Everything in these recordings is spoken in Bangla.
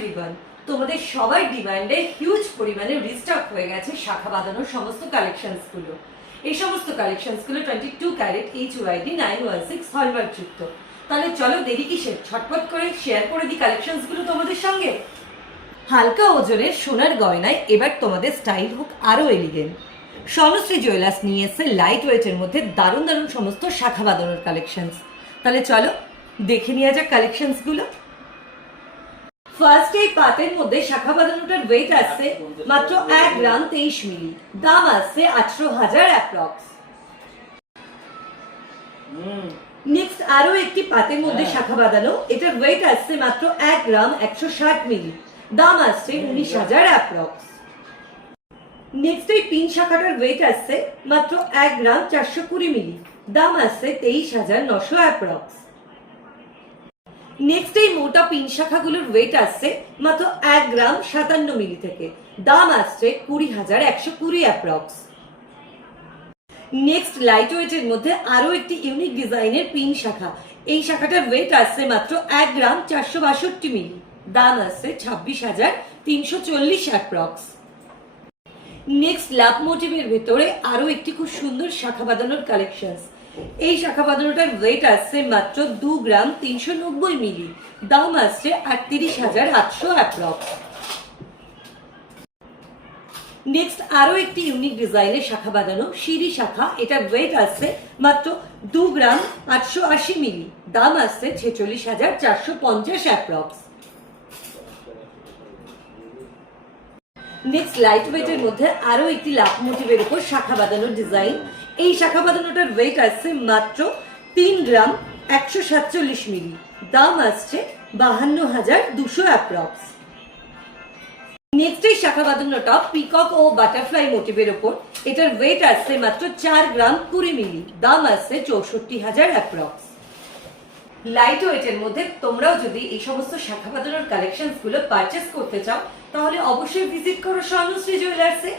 এভরিওয়ান, তোমাদের সবার ডিমান্ডে হিউজ পরিমাণে রিস্টক হয়ে গেছে শাখা বাঁধানোর সমস্ত কালেকশনস গুলো। এই সমস্ত কালেকশনস গুলো 22 ক্যারেট HYD 916 হলমার্ক যুক্ত। তাহলে চলো দেরি কিসের, ছটপট করে শেয়ার করে দিই কালেকশনস গুলো তোমাদের সঙ্গে। হালকা ওজনের সোনার গয়নায় এবার তোমাদের স্টাইল হোক আরো এলিগেন্ট। স্বর্ণশ্রী জুয়েলার্স নিয়ে এসে লাইট ওয়েটের মধ্যে দারুণ দারুণ সমস্ত শাখা বাঁধানোর কালেকশনস। তাহলে চলো দেখে নেওয়া যাক কালেকশনস গুলো। ফার্স্ট এই পাতের মধ্যে শাখা বাঁধানোটার ওয়েট আসছে মাত্র 1 গ্রাম 23 মিলি, দাম আসছে 18,000 অ্যাপ্রক্স। নেক্সট আরো একটি পাতের মধ্যে শাখা বাঁধানো, এটার ওয়েট আসছে মাত্র 1 গ্রাম 160 মিলি, দাম আসছে 19,000 অ্যাপ্রক্স। নেক্সট এই পিন শাখাটার ওয়েট আসছে মাত্র 1 গ্রাম 420 মিলি, দাম আসছে 23,900 অ্যাপ্রক্স। নেক্সট এই মোটা পিন শাখাগুলোর ওয়েট আসছে মাত্র 1 গ্রাম 57 মিলি থেকে, দাম আসছে 20,120 অ্যাপ্রক্স। নেক্সট লাইট ওয়েটের মধ্যে আরো একটি ইউনিক ডিজাইনের পিন শাখা, এই শাখাটার ওয়েট আসছে মাত্র 1 গ্রাম 462 মিলি, দাম আসছে 26,340 অ্যাপ্রক্স। নেক্সট লাভ মোটিভের ভেতরে আরো একটি খুব সুন্দর শাখা বাঁধানোর কালেকশনস, এই শাখা বাঁধানোটার ওয়েট আসছে মাত্র 2 গ্রাম 390 মিলি, দাম আসছে 38,800 অ্যাপ্রক্স। নেক্সট আরো একটি ইউনিক ডিজাইনের শাখা বাঁধানো সিঁড়ি শাখা, এটার ওয়েট আসছে মাত্র 2 গ্রাম 880 মিলি, দাম আসছে 46,450 অ্যাপ্রক্স। নেক্সট লাইট ওয়েটের মধ্যে আরো একটি লাভ মোটিভের উপর শাখা বাঁধানোর ডিজাইন, এই শাখা বাঁধানোটার ওয়েট আসছে মাত্র 3 গ্রাম 147 মিলি, দাম আসছে 52,200 অ্যাপ্রক্স। নেক্সট এই শাখা বাঁধানোটা পিকক ও বাটারফ্লাই মোটিভের উপর, এটার ওয়েট আসছে মাত্র 4 গ্রাম 20 মিলি, দাম আসছে 64,000 অ্যাপ্রক্স। লাইট ওয়েটের মধ্যে তোমরাও যদি এই সমস্ত শাখা বাঁধানোর কালেকশনস গুলো পারচেস করতে চাও তাহলে অবশ্যই ভিজিট করো স্বর্ণশ্রী জুয়েলার্সে।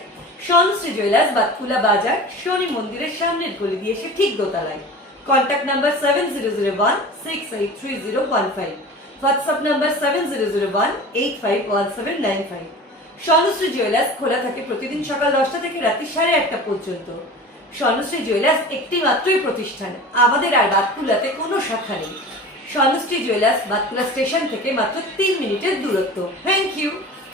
স্বর্ণশ্রী জুয়েলার্স বাতকুলা বাজার, শনি মন্দিরের সামনের গলি দিয়ে এসে ঠিক দোতলায়। Contact number 7001683015, WhatsApp number 7001851795। Swarnashree jewellers খোলা থাকে প্রতিদিন সকাল 10টা থেকে রাত্রি 8:30 পর্যন্ত। স্বর্ণশ্রী জুয়েলার্স একটি মাত্রই প্রতিষ্ঠান, আমাদের আর বাতকুলাতে কোনো শাখা নেই। স্বর্ণশ্রী জুয়েলার্স বাতকুলা স্টেশন থেকে মাত্র 3 মিনিটের দূরত্ব। Thank you.